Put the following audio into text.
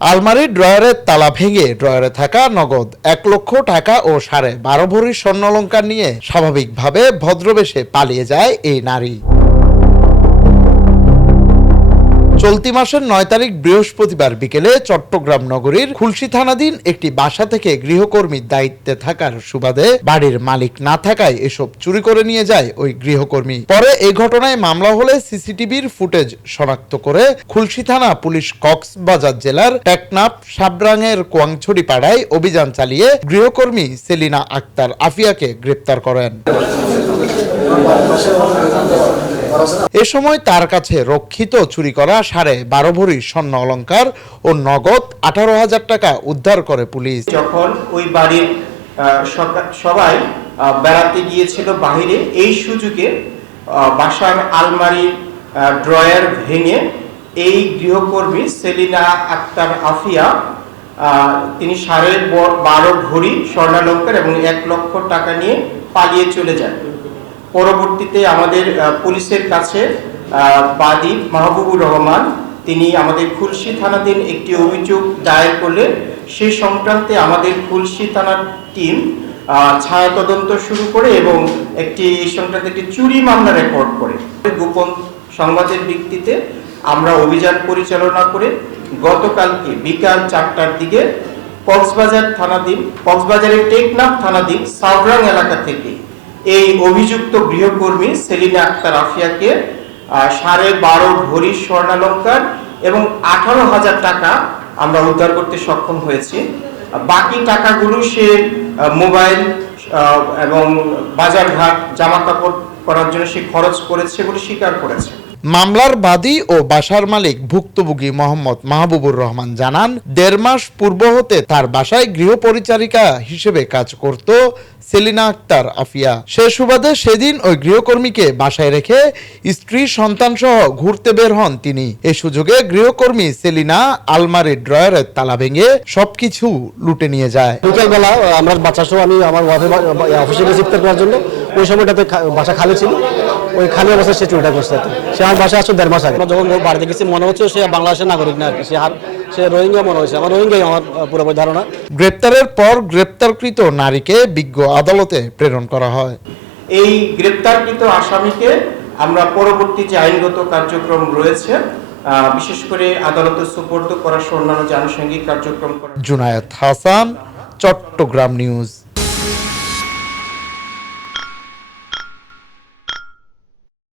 আলমারির ড্রয়ারের তালা ভেঙে ড্রয়ারে থাকা নগদ এক লক্ষ টাকা ও সাড়ে বারো ভরির স্বর্ণালঙ্কার নিয়ে স্বাভাবিকভাবে ভদ্রবেশে পালিয়ে যায় এই নারী। চলতি মাসের নয় তারিখ বৃহস্পতিবার বিকেলে চট্টগ্রাম নগরীর খুলশি থানাধীন একটি বাসা থেকে গৃহকর্মীর দায়িত্বে থাকার সুবাদে বাড়ির মালিক না থাকায় এসব চুরি করে নিয়ে যায় ওই গৃহকর্মী। পরে এই ঘটনায় মামলা হলে সিসিটিভির ফুটেজ শনাক্ত করে খুলশি থানা পুলিশ কক্সবাজার জেলার টেকনাফ সাবরাঙের কোয়াংছড়ি পাড়ায় অভিযান চালিয়ে গৃহকর্মী সেলিনা আক্তার আফিয়াকে গ্রেপ্তার করেন। এ সময় তার কাছে রক্ষিত চুরি করা সাড়ে বারো ভরি স্বর্ণ অলংকার ও নগদ আঠারো হাজার টাকা উদ্ধার করে পুলিশ। যখন ওই বাড়ির সবাই বেড়াতে গিয়েছিল বাইরে এই সুযোগে বাসার আলমারির আহ, ড্রয়ার ভেঙে এই গৃহকর্মী সেলিনা আক্তার আফিয়া আহ, তিনি সাড়ে বারো ভরি স্বর্ণালঙ্কার এবং এক লক্ষ টাকা নিয়ে পালিয়ে চলে যান। পরবর্তীতে আমাদের পুলিশের কাছে বাদী মাহবুবুর রহমান, তিনি আমাদের খুলশি থানাধীন একটি অভিযোগ দায়ের করলে সেই সংক্রান্তে আমাদের খুলশি থানার টিম ছায়া তদন্ত শুরু করে এবং একটি এই সংক্রান্তে একটি চুরি মামলা রেকর্ড করে। গোপন সংবাদের ভিত্তিতে আমরা অভিযান পরিচালনা করে গতকালকে বিকাল চারটার দিকে কক্সবাজার থানাধীন, কক্সবাজারের টেকনাফ থানাধীন সাবরাং এলাকা থেকে এই অভিযুক্ত গৃহকর্মী সেলিনা আক্তার আফিয়াকে সাড়ে বারো ভরি স্বর্ণালঙ্কার এবং আঠারো হাজার টাকা আমরা উদ্ধার করতে সক্ষম হয়েছি। বাকি টাকাগুলো সে মোবাইল এবং বাজারঘাট জামা কাপড় করার জন্য সে খরচ করেছে বলে স্বীকার করেছে। মামলার বাদী ও বাসার মালিক ভুক্তভোগী মোহাম্মদ মাহবুবুর রহমান জানান, দেড় মাস পূর্ব হতে তার বাসায় গৃহ পরিচারিকা হিসেবে কাজ করত সেলিনা আক্তার আফিয়া। সে সুবাদে সেদিন ওই গৃহকর্মীকে বাসায় রেখে স্ত্রী সন্তান সহ ঘুরতে বের হন তিনি। এ সুযোগে গৃহকর্মী সেলিনা আলমারির ড্রয়ারের তালা ভেঙে সবকিছু লুটে নিয়ে যায়। বিকালবেলা, আমরা বাচ্চা সহ আমি আমার অফিসে ইফতার করার জন্য ওই সময়টাতে বাসা খালি ছিল। ওই খালি অবস্থায় সে চুরিটা করছে। সে আমার বাসায় আসছে দেড় মাস আগে। যখন বাড়িতে গেছি মনে হচ্ছে সে বাংলাদেশের নাগরিক না আর কি। সে হার সে রোহিঙ্গা মনে হয়েছে। আমার রোহিঙ্গাই আমার পুরোপুরি ধারণা। গ্রেপ্তারের পর গ্রেপ্তারকৃত নারীকে বিজ্ঞ আদালতে প্রেরণ করা হয়। এই গ্রেপ্তারকৃত আসামিকে আমরা পরবর্তী যে আইনগত কার্যক্রম রয়েছে বিশেষ করে আদালতে সুপর্দ করা সহ অন্যান্য যে আনুষঙ্গিক কার্যক্রম করা জুনায়েদ হাসান চট্টগ্রাম নিউজ।